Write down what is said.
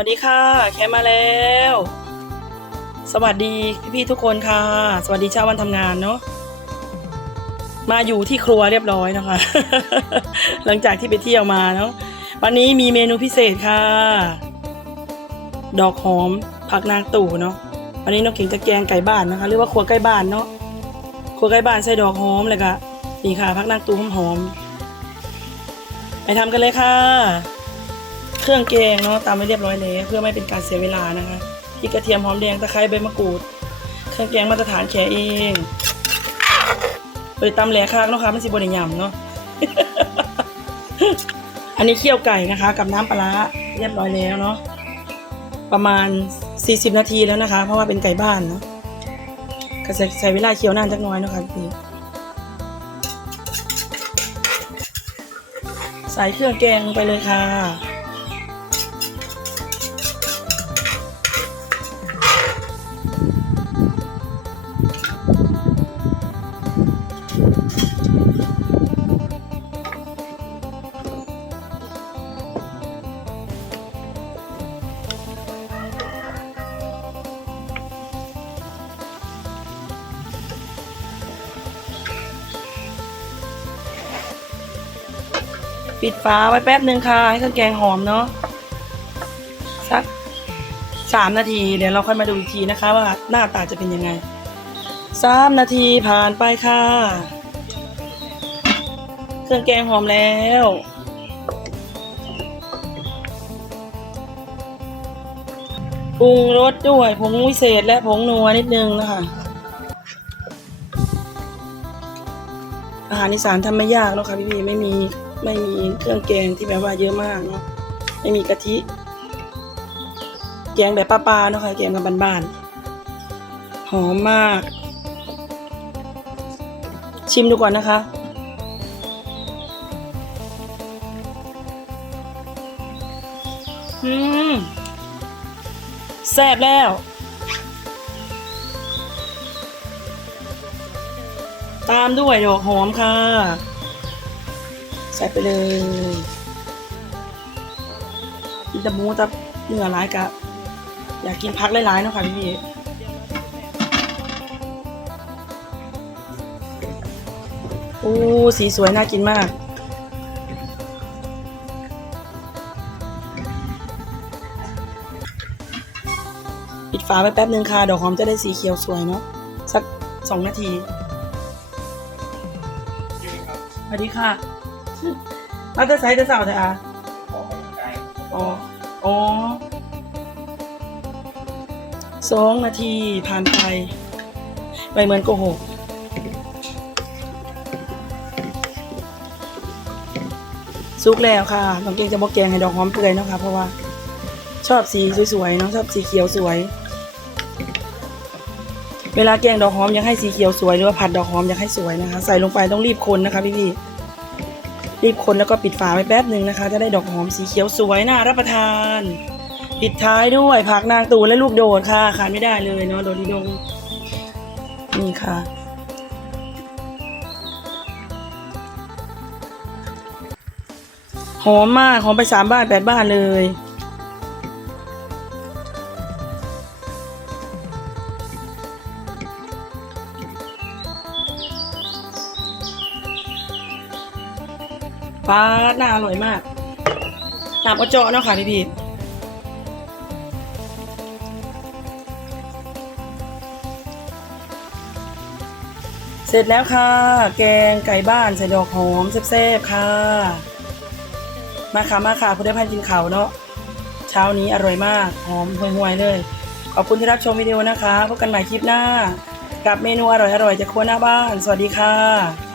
วัสดีค่ะ แคมมาแล้ว สวัสดีพี่ๆทุกคนค่ะ สวัสดีเช้าวันทำงานเนาะมาอยู่ที่ครัวเรียบร้อยนะคะ หลังจากที่ไปเที่ยวมาเนาะวันนี้มีเมนูพิเศษค่ะ ดอกหอมผักนางตู่เนาะวันนี้น้องเก่งจะแกงไก่บ้านนะคะหรือว่าครัวใกล้บ้านเนาะครัวใกล้บ้านใส่ดอกหอมเลยค่ะนี่ค่ะผักนางตู่หอมๆไปทำกันเลยค่ะ เครื่องแกงเนาะตามไว้เรียบร้อยแล้วเพื่อไม่เป็นการเสียเวลานะคะพริกกระเทียมหอมแดงตะไคร้ใบมะกรูด เครื่องแกงมาตรฐานแขเองไปตำแหลกข้างเนาะค่ะไม่สิบนยำเนาะอันนี้เคี่ยวไก่นะคะ กับน้ำปลาเรียบร้อยแล้วเนาะประมาณ 40 นาทีแล้วนะคะ เพราะว่าเป็นไก่บ้านเนาะก็ใช้ใช้เวลาเคี่ยวนานจักน้อยเนาะค่ะพี่ใส่เครื่องแกงลงไปเลยค่ะ ปิดฝาไว้แป๊บหนึ่งค่ะให้เครื่องแกงหอมเนาะสักสามนาทีเดี๋ยวเราค่อยมาดูอีกทีนะคะ ว่าหน้าตาจะเป็นยังไงสามนาทีผ่านไปค่ะ เครื่องแกงหอมแล้วปรุงรสด้วยผงวิเศษและผงนัวนิดนึงนะคะอาหารอีสานทำไม่ยากแล้วค่ะพี่พี่ๆไม่มี ไม่มีเครื่องแกงที่แบบว่าเยอะมากเนาะไม่มีกะทิ แกงแบบป้าๆเนาะค่ะแกงแบบบ้านๆหอมมาก ชิมดูก่อนนะคะอืมแซ่บแล้วตามด้วยดอกหอมค่ะ ใส่ไปเลยกินแตะมูแตะเนื้อร้ายกะอยากกินพักหลายๆเนาะค่ะพี่พี่โอ้สีสวยน่ากินมากปิดฝาไว้แป๊บนึงค่ะดอกหอมจะได้สีเขียวสวยเนาะสักสองนาทีสวัสดีค่ะ มาจะใช้จะเสาเถอะอะอ๋ออ๋อสองนาทีผ่านไปไปเหมือนโกหกซุกแล้วค่ะน้องเก่งจะบอกแกงให้ดอกหอมเปื่อยเนาะค่ะเพราะว่าชอบสีสวยๆเนาะชอบสีเขียวสวย เวลาแกงดอกหอมอยากให้สีเขียวสวยหรือว่าผัดดอกหอมอยากให้สวยนะคะ ใส่ลงไปต้องรีบคนนะคะพี่พี่ๆ รีบคนแล้วก็ปิดฝาไว้แป๊บหนึ่งนะคะ จะได้ดอกหอมสีเขียวสวยน่ารับประทาน ปิดท้ายด้วยผักนางตูนและลูกโดดค่ะขาดไม่ได้เลยเนาะโดดดีดงนี่ค่ะหอมมากหอมไปสามบ้านแปดบ้านเลย ฟ้าหน้าอร่อยมากน้ำกระเจาะเนาะค่ะพี่พี่เสร็จแล้วค่ะ แกงไก่บ้านใส่ดอกหอมแซ่บๆค่ะ มาค่ะมาค่ะพุทธพันธ์กินเขาเนาะเช้านี้อร่อยมาก หอมห่วยๆเลย ขอบคุณที่รับชมวิดีโอนะคะพบกันใหม่คลิปหน้า กับเมนูอร่อยๆจากครัวหน้าบ้าน สวัสดีค่ะ